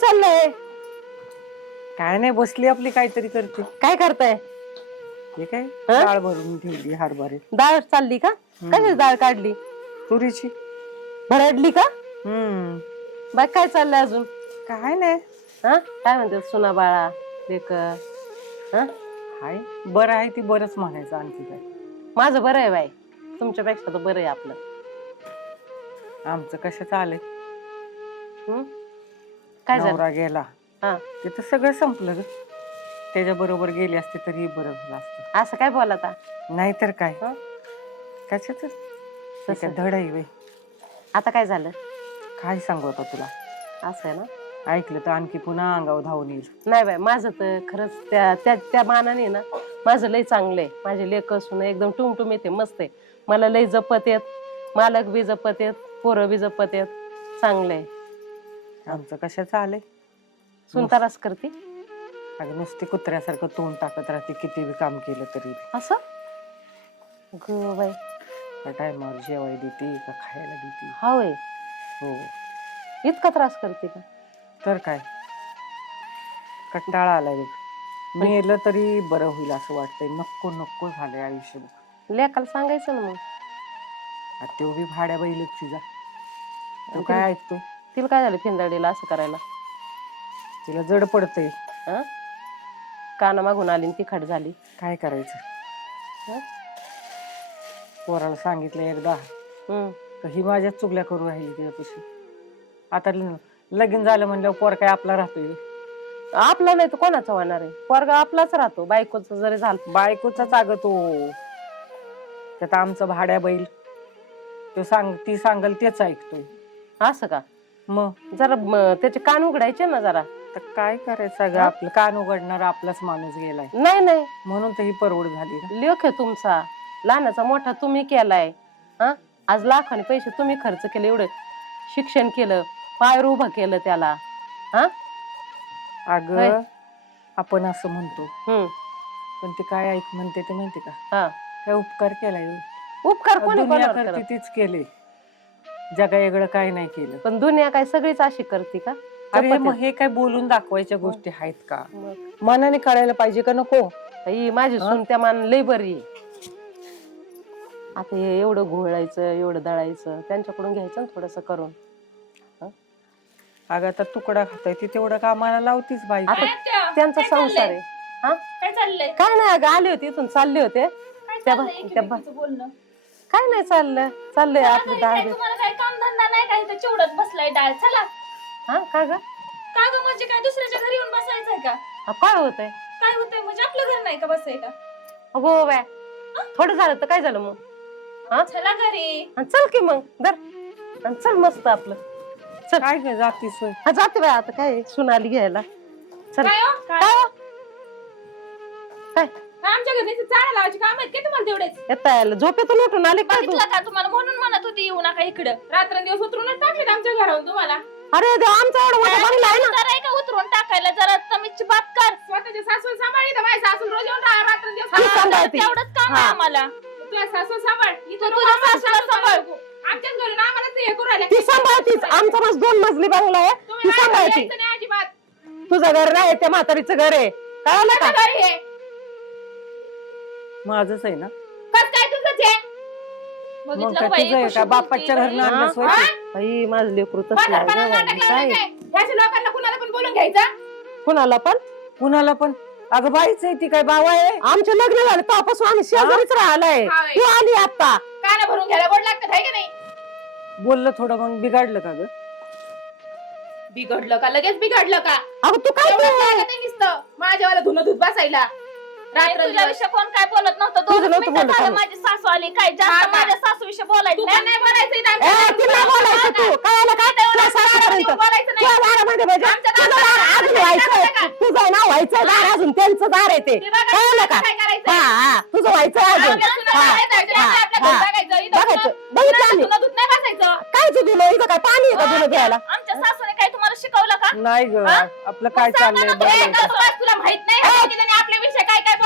काय चाललंय? काय नाही बसली आपली काहीतरी करते. काय करताय? हे काय? हं? डाळ भरून ठेवली हरभरे. डाळ चालली का? कशाची डाळ काढली? तुरीची. भरडली का? हम्म. बाय काय चाललंय अजून? काय नाही. हा? काय म्हणते सुना बाळा लेक हा? हाय. बरं आहे ती बरंच म्हणायचं आणखी काय. माझं बरं आहे बाई. तुमच्यापेक्षा तर बरं आहे आपलं. आमचं कसं आलंय? हं? काय झालं? नवरा गेला. हा. तिथं सगळं संपलं ग. त्याच्या बरोबर गेली असते तरी बरं झालं असतं. असं काय बोला आता? नाहीतर काय? हं? कशाच? तसं. धड आहे वे आता काय झालं? काय सांगू आता तुला? असं आहे ना? ऐकलं तर आणखी पुन्हा अंगावर धावून येईल. नाही बाई माझं तर खरंच त्या त्या त्या मानाने ना माझं लय चांगलं आहे माझे लेख असून एकदम टुमटुम येते मस्त आहे. मला लय जपत येत मालक बी जपत येत पोरं बी जपत येत. चांगलं आहे आमचं कशाचं आलंय? सुनतारास करते? अगं नुसती कुत्र्यासारखं तोंड टाकत राहते किती बी काम केलं तरी. असं? ग बाई. का टायमावर जेवाय देते का खायला देते. हा होय हो. इतका त्रास करते का? तर काय? कंटाळा आलाय बघ. मेलं तरी बरं होईल असं वाटतंय. नको नको झालंय आयुष्य लेकाला सांगायचं ना मग. आता तो बी भाड्या बैल तिचा तो काय ऐकतोय? तिला काय झालं फिंदाडीला असं करायला? तिला जड पडतंय. हा? काना मागून आली आणि तिखट झाली. काय करायचं? हं? पोराला सांगितलं एकदा. हम्म. तर ही माझ्याच चुगल्या करू राहिली तिच्यापाशी. आता ल- लगीन झालं म्हणल्यावर पोर काय आपला राहतोय? आपला नाही तर कोणाचा होणार आहे? पोरगा आपलाच राहतो. बायकोच जरी झालं. बायकोचाच अगं तो. त्यात आमचं भाड्या बैल. तो सांग ती सांगल तेच ऐकतोय. असं का? मग जरा म, त्याचे कान उघडायचे ना जरा. तर काय करायचं हा? आपलं कान उघडणार आपलाच माणूस गेलाय. नाही नाही. म्हणून तर ही परवड झाली ना. लेख आहे तुमचा. लहानाचा मोठा तुम्ही केलाय. हा? आज लाखाने पैसे तुम्ही खर्च केले एवढं शिक्षण केलं पायर उभं केलं त्याला. हा? होय. अगं आपण असं म्हणतो. हम्म. पण ते काय ऐक म्हणते ते माहिती का? हा. काय उपकार केलाय. उपकार कोणी दुनिया कोणावर करते करत? तीच केले. जगा वेगळं काय नाही केलं. पण दुनिया काय सगळीच अशी करते का? अरे. मग हे काय बोलून दाखवायच्या गोष्टी आहेत का? मनाने कळायला पाहिजे का नको? माझी सून त्या मान लय बरी आहे. आता हे एवढं घोळायचं एवढं दळायचं त्यांच्याकडून घ्यायचं ना थोडस करून. अगं आता तुकडा खाताय ती तेवढं कामाला लावतीच बाई? आता त्या- त्यांचा काय संसार चाललंय? आहे. हा? काय चाललंय? काय नाही अगं आले होते इथून चालले होते. काय त्या चाललंय? बा- त्या बा- एकीमेकीचं बोलणं काय नाही चाललं चाललंय चला आपलं दहा दिवस तुम्हाला काय काम धंदा नाही काय इथं चिवडत बसलाय डाळ? चला. हा का ग? का ग म्हणजे काय दुसऱ्याच्या घरी येऊन बसायचंय का? हा, काय होतंय? काय होतंय म्हणजे आपलं घर नाही का बसाय का अगो बाय थोडं झालं तर काय झालं मग? हा? चला घरी. आणि चल की मग दर आणि चल मस्त आपलं. चल. काय ग जातीस होय? हा जाते बाय आता काय सुनाली घ्यायला. चल. काय हो? काय काय? हो? काय? घरी चारा लावायची काम आहेत काय तुम्हाला तेवढेच? येता यायला. झोपेतून उठून आले काय तू? बघितलं का तुम्हाला म्हणून म्हणत होती येऊ नका इकडं. रात्रंदिवस उतरूनच टाकलेत आमच्या तुम्हाला. अरे देव आमचा एवढा मोठा बंगला आहे ना? जरा का उतरून टाकायला? जरा तमीची बात कर. स्वतःच्या सासू सांभाळी तर माझ्या सासू रोज येऊन राहा रात्रंदिवस. ती सांभाळते. तेवढंच काम आहे हा. आम्हाला. तुझ्या सासू सांभाळ. इथं तुझ्या तुझ्या सासूला सासूला सांभाळ. आमच्याच घरून आम्हाला ते हे करू राहिल्या. ती सांभाळतीच आमचा मस्त दोन मजली बंगला आहे. तुम्ही ती सांभाळती यायचं नाही अजिबात. तुझं घर नाही त्या म्हातारीचं घर आहे. कळलं का? घरी आहे. माझंच आहे ना. कस काय तुझंच आहे? मग बघितलं काय बाई, तुझं आहे का? बापाच्या बोलती घरनं बाई. हा? माझं लेकरू तसलं म्हातारपणा आहे नाटक गं. लावलं काय? काय? ह्याच्या लोकांना कुणाला पण बोलून घ्यायचं? कुणाला पण? कुणाला पण? अगं बाईच आहे ती काय बाबा आहे? आमचे लग्न झाले तेव्हापासून आम्ही शेजारीच राहिलाय. तू आली आता काना भरून घ्यायला गोड लागतं आहे का नाही? बोललं थोडं मग बिघडलं का ग? बिघडलं का? लगेच बिघडलं का? अगं तू काय एवढंच ते- नाही का ते नुसतं. माझ्यावाला धुणं धुत बसायला. रात्र तुझ्याविषयी कोण काय बोलत नव्हतं तुझं दोन नव्हतं मिनिटं बोलत झालं आम्ही. माझी सासू आली काय हा जास्त का? माझ्या सासू विषयी बोलायचं नाही. नाही बोलायचं इथं ए, आमच्या. तिला बोलायचं तू कळायला काय तुला सासूपर्यंत येऊन बोलायचं नाही. तुझ्या दारामध्ये म्हणजे आमच्या तुझं दारात दार अजून काय का? तुझं नाव व्हायचं दार अजून त्यांचं दार आहे ते ते बघा, कळलं का काय करायचं? हा हा तुझं व्हायचं अजून हा, हा, हा. घरी बघायचं. इथं बघायचं धुणं- बघितलं आम्ही धुत नाही बसायचं. काय तुझं इथं काय पाणी आहे का तुला घ्यायला आमच्या सासूने काय तुम्हाला शिकवलं का नाही ग हा? आपलं काय चाललंय काय तुला माहीत नाही का की जणी आपल्याविषयी काय काय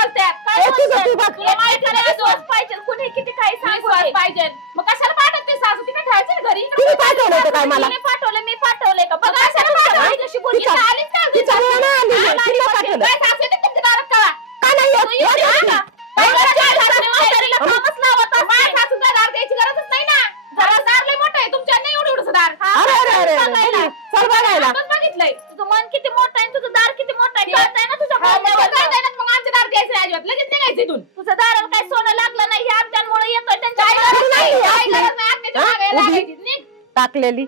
बोलतात ए, तुझं तू बघ तुला माहिती नाही विश्वास पाहिजे कुठे किती काय सांगू विश्वास पाहिजे मग कशाला पाठवते सासू तिकडे ठेवायचं ना घरी तिने पाठवलं होतं काय मला तिने पाठवले मी पाठवले का बघा कशाला पाठवलं? आई कशी बोलली तिच्या- का? आलीच का? तिच्या वेळेला आली नाही, आला तिला आणि पाठवलं. काय सासू येते तुमच्या दारात का? का नाही येत? का? काय करायचं? सासरे म्हातारीला अहो. कामच लावत असते. माझ्या सासूला दार द्यायची गरजच नाही ना जरा दार लय मोठं आहे तुमच्या नाही एवढं दार अरे अरे अरे अरे बघायला. चल बघायला आपण बघितलंय तुझं मन किती मोठं आहे आणि तुझं दार किती मोठं आहे ते- कळतंय ना तुझ्या हा, मग बोलण्यावरनं? काय नाही ना, मग आमच्या दार द्यायचं नाही अजिबात लगेच निघायचं इथून तुझं दाराला काय सोनं लागलं नाही हे आमच्यामुळे येतोय त्यांच्या काय दारात गरज नाही नाही, काय आपली. गरज नाही आत्याच्या हा? मागे उभी. लागायची. निघ. टाकलेली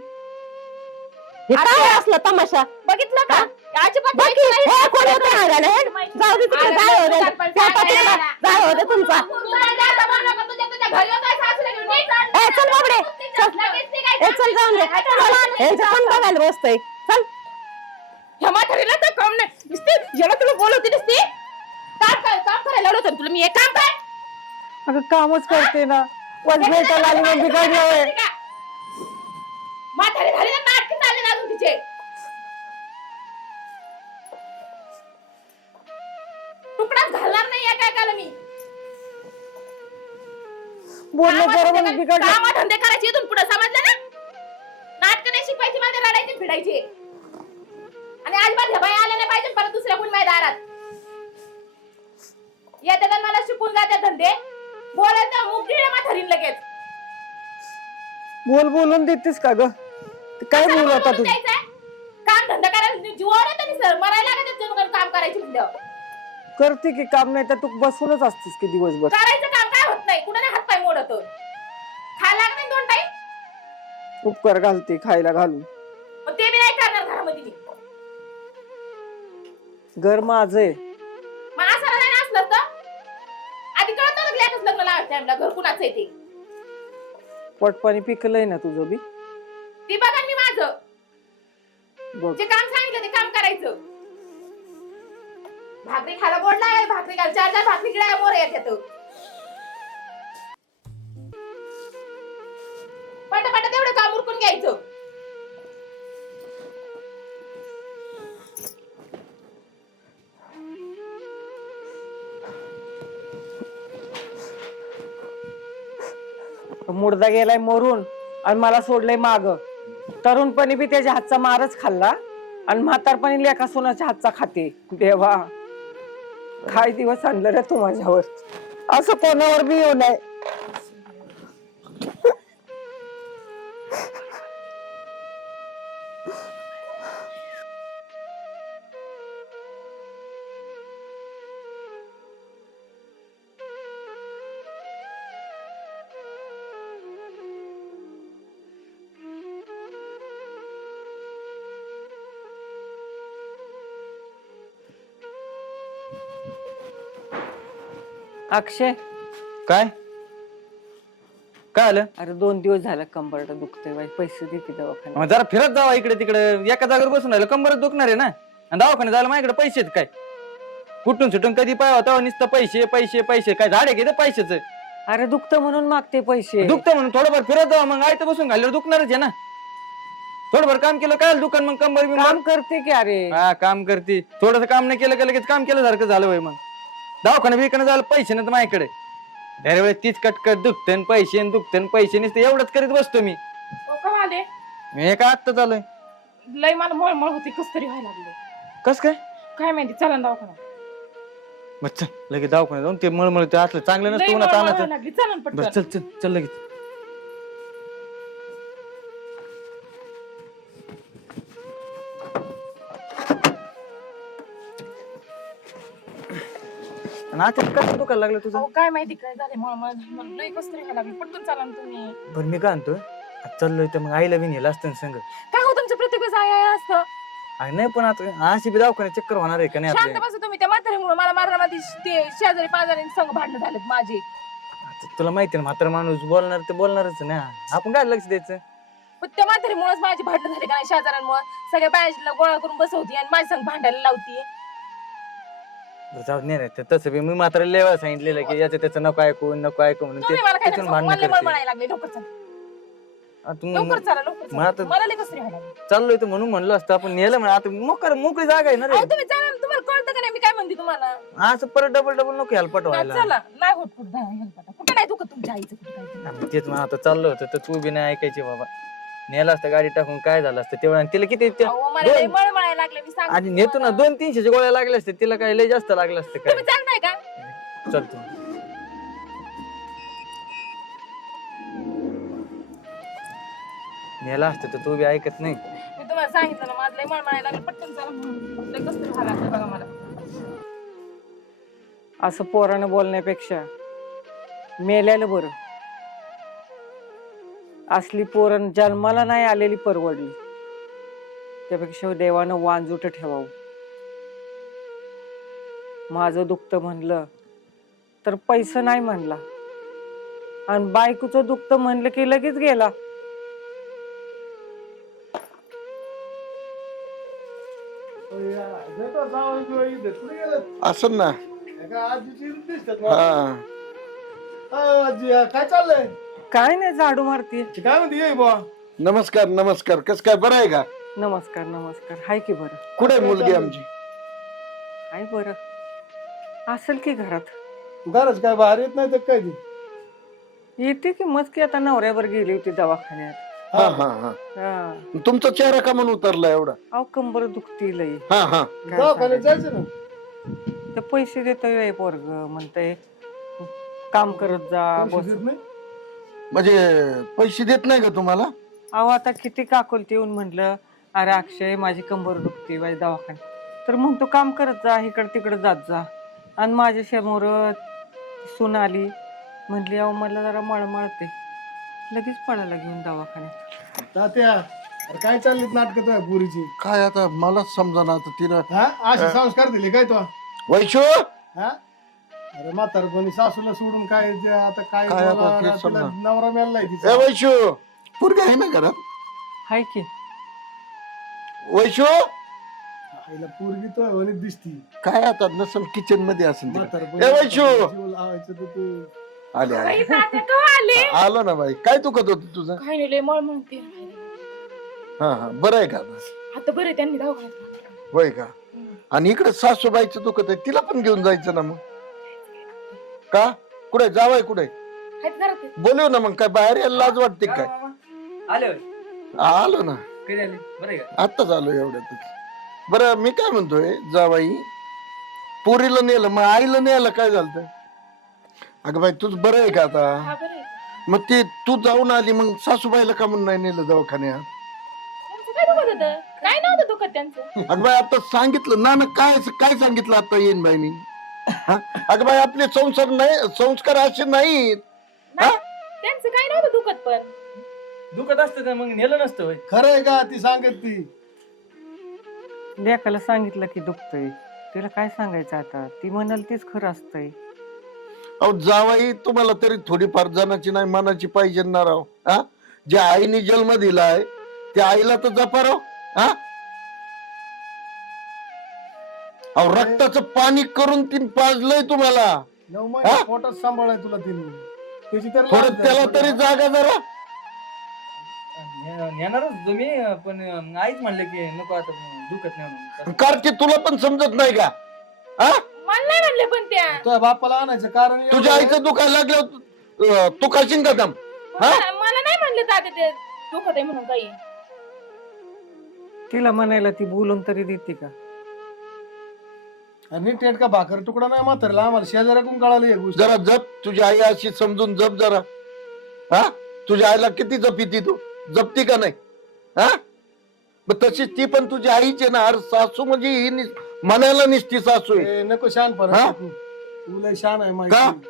हे काय असलं तमाशा बघितलं का अजिबात बाकी द्यायचं नाही. हे कोण होते सांगायला हे जाऊ दे तिकडे आला जाय दे. तुझा पण त्या सांगायला पत्राला आला. जाय दे तुमचा तू काय जायचं म्हणू नका, तुझ्या तुझ्या घरी येऊ काय सासूला घेऊन निघ. ए चल बाबडे चल लगेच निघायचं. ए चल जाऊन दे चल यांच्या पण बघायला बसतोय चल ह्या म्हातारीला तर काम नाही नुसती तुला बोलवते नुसती काम काय काम करायला लावलं होतं तुला मी एक काम कर. अगं कामच करते ना. वाज भेटायला आली म्हणजे. म्हातारी झाली ना नाटक चालले ना अजून तिचे. तुकडाच घालणार नाही या काय काला मी. बोलणं बरोबर बिघडलं. कामा धंदे करायचे इथून पुढे समजलं ना? नाटक नाही शिकवायची माझ्या रडायची भिडायची आणि ह्या बाई आल्या नाही पाहिजे परत दुसऱ्या कोणी माझ्या दारात. येते तर मला शिकून जाते धंदे. बोलायचं मुक्ती म्हातारीन लगेच. बोल बोलून देतेस का ग? काय बोल आता तू? काम धंदा करायला जीवावर येतं सर. मरायला लागत जणू काम करायची म्हणल्यावर. करते की काम नाही तर तू बसूनच असतेस की दिवसभर. करायचं काम काय होत नाही? कुठे हात पाय मोडत खायला लागत नाही दोन टाइम उपकार घालते खायला घालून. मग ते बी नाही करणार घरामध्ये मी. घर माझं आहे. टाइमला घर कुणाचं आहे ते. पोटपाणी पिकलंय ना तुझं बी? ती बघा मी माझं. बघ. जे काम सांगितलं ते काम करायचं. भाकरी खायला गोड लागेल भाकरी खायला चार चार भाकरी गिळायला मोर येत पट पट तेवढं काम उरकून घ्यायचं. मुर्दा गेलाय मरून आणि मला सोडलंय माग. तरुणपणी बी त्याच्या हातचा मारच खाल्ला आणि म्हातारपणी लेखा सोनाच्या हातचा खाते. देवा. काय दिवस आणलं रे तू माझ्यावर. असं कोणावर बी येऊ नये. अक्षय. काय? काय आलं? अरे दोन दिवस झाला कंबरट दुखतोय बाई. पैसे दे की दवाखान्यात. मग जरा फिरत जावा इकडे तिकडे. एका जागेवर बसून राहिलं. कंबरच दुखणार आहे ना? आणि दवाखान्यात जायला माझ्याकडे पैसे आहेत काय? कुठून सुटून कधी पाय होता नुसतं पैसे पैसे पैसे. काय झाडे घेते पैशाच? अरे दुखतं म्हणून मागते पैसे. दुखतं म्हणून थोडंफार फिरत जावा. मग आयतं बसून घालल्यावर दुखणारच आहे ना? थोडंफार काम केलं काय दुकान? मग कंबर काम करते की अरे? हा काम करते. थोडस काम नाही केलं का लगेच? काम केल्यासारखं झालं होय मग. दवाखाना बिकाना झालं पैसे नाही माझ्याकडे. दरवेळेस तीच कटकट दुखते पैसे न दुखते न पैसे नसते एवढंच करीत बसतो मी. का आले मी एका आत्ता चालूय लय मला मळमळ होती कस तरी व्हायला लागले. कस काय? काय माहिती चला ना दवाखाना मग चल लगेच दवाखान्यात जाऊन ते मळमळ ते असलं चांगलं लय नसतं उन्हात मळमळ आणायचं. व्हायला लागली चला ना बरं पटकन. चल चल चल लगेच. आणि आता कसं दुखायला लागलं तुझं. अहो, काय माहिती काय झाले मला लय कस तरी व्हायला लागली. पटकन चला ना तुम्ही. बरं मी काय आणतो आता चाललोय तर मग आईला बी नेलं असतं ना संग. काय हो तुमचं प्रत्येक वेळेस आय आय असतं? अरे नाही पण आता अशी बी दवाखान्यात चक्कर होणार आहे का नाही शांत आपल्या? बसा तुम्ही. त्या म्हातारीमुळे मला मारण्यामध्ये ते शेजारी पाजारी संघ भांडण झालेत माझे. आता तुला माहिती ना म्हातारा माणूस बोलणार ते बोलणारच ना. आपण काय लक्ष द्यायचं? पण त्या म्हातारीमुळेच माझी भांडण झाली का नाही? शेजाऱ्यांमुळे सगळ्या बायाला गोळा करून बसवती आणि माझ्या संग भांडायला लावती. जाऊ दे, नाही नाही, ते तसं बी मी मात्र लेवा सांगितलेलं की याचं त्याचं नको ऐकू नको ऐकू म्हणून ते तुम्ही मला काय तिथून? भांडणं मला करते लागले लवकर चला. लवकर चला लवकर मला तरी व्हायला लागलं. चाललोय तर म्हणून म्हणलं असतं आपण नेलं म्हणा. आता मोकर मोकळी जागा आहे ना रे. अहो तुम्ही चला ना, तुम्हाला कळतं का नाही? मी काय म्हणते तुम्हाला? असं परत डबल डबल नको हेल्पट व्हायला चला. नाही होत कुठं कुठं नाही दुखत तुमच्या आईचं कुठं काय? आम्ही तेच मग आता चाललो होतं तर तू बी नाही ऐकायची बाबा. नेला असतं गाडी टाकून काय झालं असतं तेवढं आणि तिला किती ते- अहो, मला लय दोन- मळमळायला लागले मी सांगते आणि नेतो ना. दोन तीनशेच्या गोळ्या लागल्या असते तिला काय लय जास्त लागलं असतं काय? तुम्ही चाल नाही का चलतो नेला असतं तर तू बी ऐकत नाही. मी तुम्हाला सांगितलं ना माझं लय मळमळायला लागलं पटकन चला म्हणून. लय कसं तरी व्हायला लागलं बघा मला. असं पोरानं बोलण्यापेक्षा मेल्याला बरं. असली पोरण जन्माला नाही आलेली परवडली. त्यापेक्षा देवानं वांजुट ठेवावं. माझं दुखतं म्हणलं तर पैसा नाही म्हणला. आणि बायकोचं दुखतं म्हणलं की लगेच गेला. असं ना. हा. काय चाललंय? काय नाही झाडू मारते काय म्हणते ये बुवा. नमस्कार नमस्कार. कस काय बरं आहे का? नमस्कार नमस्कार. हाय की बरं. कुठे आहे मुलगी आमची? हाय बरं. असेल की घरात? घरच काय बाहेर येत नाही तर काय ती? येते की मस्त की आता नवऱ्यावर गेली होती दवाखान्यात. हा हा हा. हा. तुमचा चेहरा का म्हणून उतरला एवढा? अहो कंबर दुखती लई. हा हा. काय दवाखान्यात सांगायचं? जायचं ना? ते पैसे देतोय पोरग. म्हणतंय काम करत जा पैसे बस. देत नाही? म्हणजे पैसे देत नाही का तुम्हाला? अहो आता किती काकुलती येऊन म्हटलं अरे अक्षय माझी कंबर दुखते माझी दवाखान्यात. तर म्हणतो काम करत जा इकडं तिकडं जात जा. आणि माझ्यासमोर सून आली. म्हटली अहो मला जरा मळमळते. लगेच पळायला घेऊन दवाखान्यात. तात्या अरे काय चाललीत नाटक तुझ्या पुरीची काय आता मलाच समजा ना आता तिनं हा? असे संस्कार दिले काय तो? वैशू! हा? अरे म्हातारपणी सासूला सोडून काय ते आता काय काय आता बोलावं, तेच तिला समजा. नवरा मेलाय ए तिचा वैशू! पोरगी आहे ना घरात? हाय की. वैशू! आईला पोरगी तो म्हणे दिसती. काय आता नसल किचनमध्ये असेल तिला. म्हातारपणी ए वैशू! जीव लावायचं तर तू आले आले. आले? आलो ना बाई. काय दुखत होत तुझं? काही नाही लय मळ म्हणते. हा हा. बरं आहे का? आता? आता बरं त्यांनी दवाखान्यात होय का? आणि इकडे सासूबाईचं दुखत आहे तिला पण घेऊन जायचं ना मग? का? कुठे? जावाय कुठे? आहेत घरात. आहेत. बोलव ना मग काय बाहेर यायला लाज वाटते काय? आले. आलो ना. कधी आले? बरं आहे का? आत्ताच आलो एवढ्यातच बरं मी काय म्हणतोय जावाई पोरीला नेलं मग आईला नेलं काय झालं अगं बाई तुझ बरं आहे का आता? हा बरं आहे. मग ते तू जाऊन आली मग सासूबाईला का म्हणून नाही नेलं दवाखान्यात? त्यांचं काय दुखत होतं? काय नव्हतं दुखत त्यांचं? अगं बाई आता सांगितलं ना ना काय काय सांगितलं आता येईन बाईनी? अगं बाई आपले संसार नाही संस्कार असे नाहीत. नाही, त्यांचं काय नव्हतं दुखत पण. दुखत असतं तर मग नेलं नसतं होय. खरं आहे का ती सांगत ती? लेकाला सांगितलं की दुखतंय. तिला काय सांगायचं आता? ती म्हणाल तीच खरं असतंय. अहो जावाई तुम्हाला तरी थोडीफार जनाची नाही मनाची पाहिजे ना राव. हा? ज्या आईने जन्म दिलाय त्या आईला तर जपा राव हा? अहो रक्ताचं पाणी करून तीन पाजलंय तुम्हाला. नऊ हा? पोटात सांभाळाय तुला तिने त्याची तर थोडं लाज त्याला. तरी जागा जरा नेणारच तुम्ही पण आईच म्हणले की नको आता दुखत नाही म्हणून. कारची तुला पण समजत नाही का? हा? मला नाही म्हणले पण त्या. तुझ्या बापाला आणायचं कारण एवढं तुझ्या आहे. आईचं दुखायला लागलं अं, तू खाशील का दम? हा? मला मला नाही म्हणले तात्या ते दुखत आहे म्हणून काही. तिला म्हणायला ती बोलून तरी देते का? आणि टेट का भाकर तुकडा नाही म्हातारला आम्हाला शेजाऱ्याकडून कळाली एक गोष्ट. जरा जप तुझी आई अशी समजून जप जरा. हा? तुझ्या आईला किती जपी तू? जपती का नाही? हा? मग तशीच ती पण तुझी आईची ना अरे सासू म्हणजे ही नि- म्हणायला निसती सासू आहे. ए, नको शान हा? परत तू. तू लय शान आहे का? माहिती.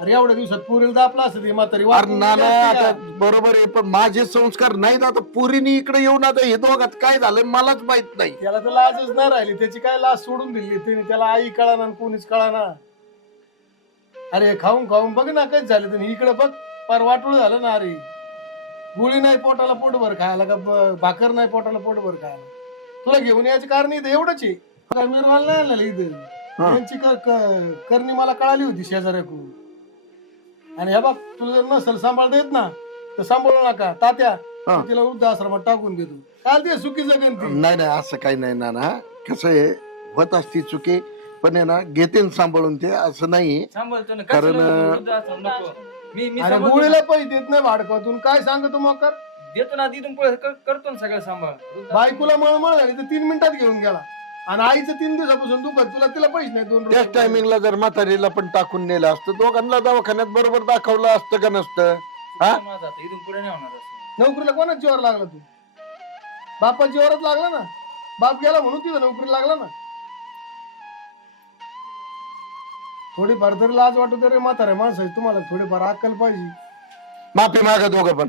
अरे एवढ्या दिवसात पुरेल दापला असं ती म्हातारी अरे वाटून नाना गेली असती आता का? बरोबर आहे पण माझे संस्कार नाहीत आता पुरीनी इकडे येऊन आता हे दोघात काय झालं मलाच माहीत नाही. त्याला तर लाजच नाही राहिली त्याची काय लाज सोडून दिली त्याने त्याला आई कळाना आणि कोणीच कळाना. अरे खाऊन खाऊन बघ ना काहीच झालं त्याने इकडे बघ फार वाटूळ झालं ना अरे. गोळी नाही पोटाला पोटभर खायला का ब- भाकर नाही पोटाला पोटभर खायला. तुला घेऊन यायचे कारण इथं एवढंच आहे. काय मिरवायला नाही आणलेलं इथं. हा. त्यांची क- क- करणी मला कळाली होती शेजाऱ्याकडून. आणि हे बघ तुला जर नसेल सांभाळता येत ना तर सांभाळू नका. तात्या हा. मी तिला वृद्धाश्रमात टाकून देतो. काल ते सुखी जगन ती नाही नाही असं काही नाही नाना. कसं आहे होत असती चुकी पण आहे ना घेते न सांभाळून ते असं नाही. सांभाळतो ना. कारण, कशाला वृद्ध आश्रम नको? मी मी अरे सांभाळतो गोळीला पैसे देत नाही भाडकातून काय सांगतो मग कर? ना. देतो ना तिथून पुढे क- करतो ना सगळं सांभाळ. बायकोला मळमळ झाली तर तीन मिनिटात घेऊन गेला. आणि आईचं तीन दिवसापासून दुखत तुला तिला पैसे नाही दोन त्याच टायमिंगला जर म्हातारीला पण टाकून नेलं असतं दोघांना दवाखान्यात बरोबर दाखवलं असतं का नसतं? हा? माझा आता इथून पुढे नाही होणार असं. नोकरीला कोणाच जीवावर लागला तू? बापा जीवावरच लागला ना? बाप गेला म्हणून तिथं नोकरीला लागला ना? थोडीफार तरी लाज वाटत रे म्हातारे माणसाची तुम्हाला थोडीफार अक्कल पाहिजे. माफी मागा दोघं पण.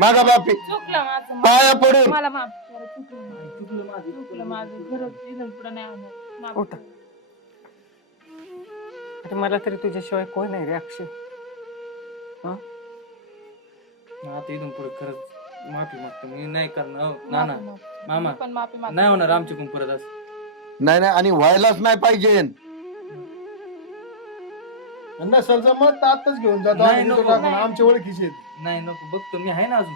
मागा माफी. चुकलं माझं. पाया पडून. मला माफ करा चुकलं माझं. चुकलं माझं खरंच इथून पुढे नाही होणार माफ उठा. करा. अरे मला तरी तुझ्याशिवाय कोण नाही रे अक्षय आता इथून पुढे खरंच माफी मागतो मी नाही करणार ना मागते. मामा. मी पण माफी मागते. नाही होणार आमच्याकडून परत असं नाही नाही आणि व्हायलाच नाही पाहिजे नसेल जमत तर आत्ताच घेऊन जातो नाही, तिथं नको. आमच्या ओळखीचे आहेत. नाही नको बघतो मी आहे ना अजून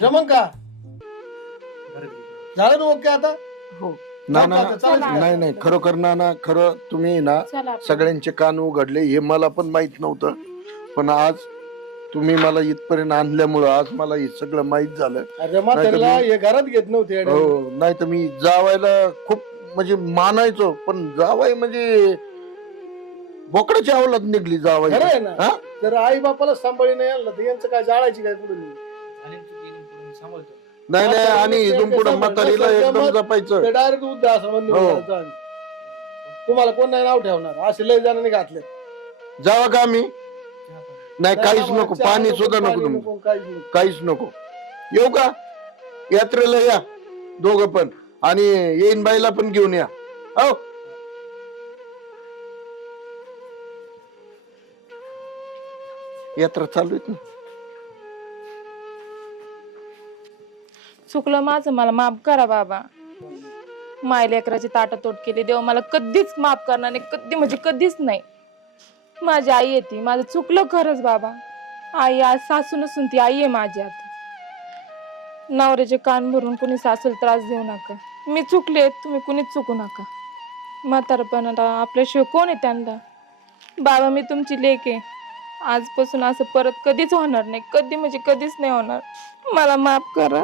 जमन का. झालं ना ओके आता? हो. ना ना. नाही नाही खरोखर ना ना खरं तुम्ही ना चला. सगळ्यांचे कान उघडले हे मला पण माहीत नव्हतं. पण आज तुम्ही मला इथपर्यंत आणल्यामुळं आज मला हे सगळं माहीत झालं. अरे म्हातारीला नाही हे घरात घेत नव्हते. हो नाही तर मी जावायला खूप म्हणजे मानायचो पण जावाय म्हणजे बोकडाची अवलाद निघली जावाय खरं आहे ना? हा? जर आई बापाला सांभाळी नाही आणलं तर यांचं काय जाळायची काय आणि तू पुढे मी सांभाळतो. नाही नाही आणि इथून पुढे म्हातारीला एकदम जपायचं. डायरेक्ट उद्या असं म्हणून हो. आम्ही. तुम्हाला कोण नाही नाव ठेवणार? असे लय जणांनी घातले जावा का मी. नाही काहीच नको. पाणी सुद्धा नको तुम्ही. काहीच नको. काहीच नको. येऊ का? यात्रेला या. दोघं पण. आणि येईन बाईला पण घेऊन या. हो. यात्रा चालू आहेत ना? चुकलं माझं मला माफ करा बाबा. माय लेकराची ताटातोट केली देव मला कधीच माफ करणार नाही कधी म्हणजे कधीच नाही. माझी आई येते माझं चुकलं खरंच बाबा. आई आज सासू नसून ती आई आहे माझी आता. नवऱ्याचे कान भरून कुणी सासूला त्रास देऊ नका. मी चुकले तुम्ही कुणीच चुकू नका. म्हातारपणाला आपल्याशिवाय कोण आहे त्यांना? बाबा मी तुमची लेक आहे. आजपासून असं परत कधीच होणार नाही कधी म्हणजे कधीच नाही होणार. मला माफ करा.